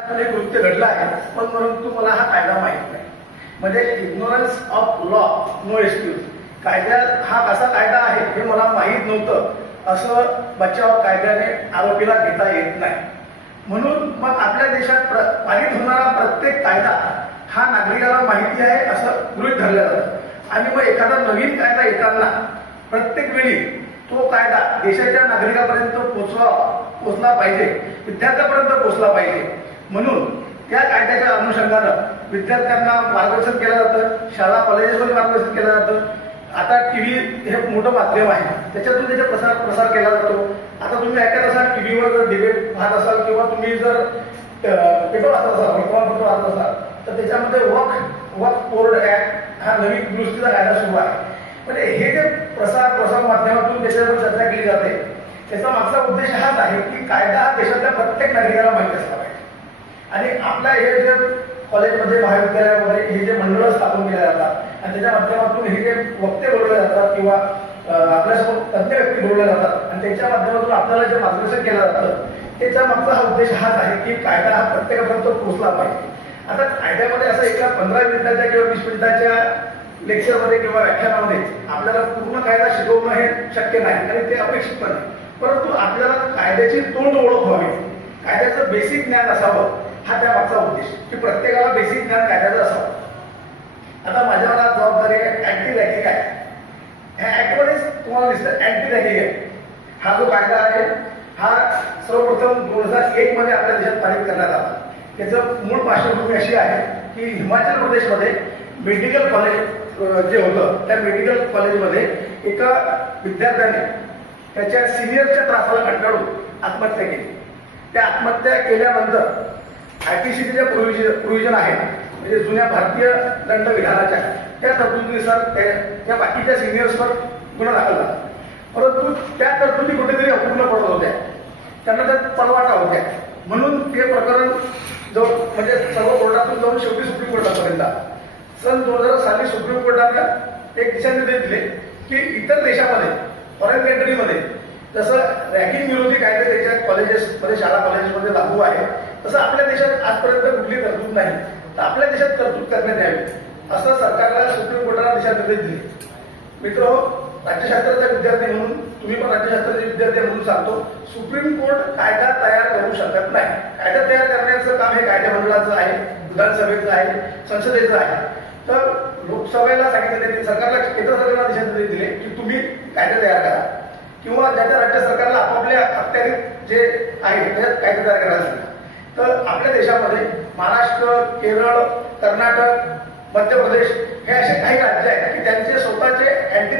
एक कृत्य घडलं आहे. पण परंतु मला हा कायदा माहीत नाही. म्हणजे ignorance of law no excuse कायदा हा कसा कायदा आहे हे मला माहीत नव्हतं. असं बचाव कायद्याने आरोपीला घेता येत नाही. म्हणून मग आपल्या देशात प्र पारित होणारा प्रत्येक कायदा हा नागरिकाला माहिती आहे असं गृहीत धरलं जातं. आणि मग एखादा नवीन कायदा येताना प्रत्येक वेळी तो कायदा देशाच्या नागरिकापर्यंत पोचवा पोचला पाहिजे. विद्यार्थ्यापर्यंत पोचला पाहिजे. म्हणून त्या कायद्याच्या अनुषंगानं विद्यार्थ्यांना मार्गदर्शन केलं जातं शाळा कॉलेजेसमध्ये मार्गदर्शन केलं जातं. आता टी व्ही हे मोठं माध्यम आहे. त्याच्यातून त्याचा प्रसार प्रसार केला जातो. आता तुम्ही ऐकत असाल टी व्हीवर जर डिबेट पाहत असाल किंवा तुम्ही जर पेपर वाचत असाल वर्तमानपत्र वाचत असाल तर त्याच्यामध्ये वक वक बोर्ड ऍक्ट हा नवीन दुरुस्तीचा कायदा सुरू आहे. म्हणजे हे जे प्रसार प्रसार माध्यमातून देशावर चर्चा केली जाते त्याचा मागचा उद्देश हाच आहे की कायदा हा देशातल्या प्रत्येक नागरिकाला माहिती असला पाहिजे आणि आपल्या हे जे कॉलेजमध्ये महाविद्यालयामध्ये हे जे मंडळ स्थापन केले जातात आणि त्याच्या माध्यमातून हे जे वक्ते बोलवले जातात किंवा आपल्यासमोर तज्ज्ञ व्यक्ती बोलवल्या जातात आणि त्याच्या माध्यमातून आपल्याला जे मार्गदर्शन केलं जातं त्याच्या मागचा हा उद्देश हाच आहे की कायदा हा प्रत्येकापर्यंत पोहोचला पाहिजे. आता कायद्यामध्ये असं एका पंधरा मिनिटाच्या किंवा वीस मिनिटाच्या लेक्चरमध्ये किंवा व्याख्यानामध्ये आपल्याला पूर्ण कायदा शिकवणं हे शक्य नाही आणि ते अपेक्षित पण नाही. परंतु आपल्याला कायद्याची तोंड ओळख व्हावी कायद्याचं बेसिक ज्ञान असावं. हा त्या मागचा उद्देश. की प्रत्येकाला बेसिक ज्ञान कायद्याचं असावं. आता माझ्या मला जबाबदारी आहे अँटी रॅगिंग आहे. ह्या ऍक्टमध्येच तुम्हाला दिसतं अँटी रॅगिंग आहे. हा जो कायदा आहे हा सर्वप्रथम दोन हजार एक मध्ये आपल्या देशात पारित करण्यात आला. त्याचं मूळ पार्श्वभूमी अशी आहे की हिमाचल प्रदेशमध्ये मेडिकल कॉलेज जे होतं त्या मेडिकल कॉलेजमध्ये एका विद्यार्थ्याने त्याच्या सिनियरच्या त्रासाला कंटाळून आत्महत्या केली. त्या आत्महत्या केल्यानंतर आय टी सी ज्या प्रोव्हिजन आहेत म्हणजे जुन्या भारतीय दंडविधानाच्या त्या तरतुदीनुसार त्या त्या बाकीच्या सिनियर्सवर गुन्हा दाखल झाला. परंतु त्या तरतुदी कुठेतरी अपूर्ण पडत होत्या. त्यांना त्यात पळवाटा होत्या. म्हणून ते प्रकरण जो म्हणजे सर्व कोर्टातून जाऊन शेवटी सुप्रीम कोर्टापर्यंत सन दोन हजार साली सुप्रीम कोर्टानं एक दिशानिर्देश दिले की इतर देशामध्ये फॉरेन कंट्रीमध्ये तसं रॅगिंग विरोधी कायदे त्याच्या कॉलेजेसमध्ये शाळा कॉलेजेसमध्ये लागू आहे. तसं आपल्या देशात आजपर्यंत कुठली तरतूद नाही. तर आपल्या देशात तरतूद करण्यात यावी असं सरकारला सुप्रीम कोर्टाला दिशानिर्देश दिले. मित्र राज्यशास्त्राचा विद्यार्थी म्हणून तुम्ही पण राज्यशास्त्राचे विद्यार्थी म्हणून सांगतो सुप्रीम कोर्ट कायदा तयार करू शकत नाही. कायदा तयार करण्याचं काम हे कायदेमंडळाचं आहे विधानसभेचं आहे संसदेचं आहे. तर लोकसभेला सांगितलं त्यांनी सरकारला केंद्र सरकारला दिशानिर्देश दिले की तुम्ही कायदे तयार करा. किंवा ज्या त्या राज्य सरकारला आपापल्या अत्याधिक जे आहे त्याच्यात कायदे तयार करायला असतील तर आपल्या देशामध्ये महाराष्ट्र केरळ कर्नाटक मध्य प्रदेश हे असे काही राज्य आहेत की त्यांचे स्वतःचे अँटी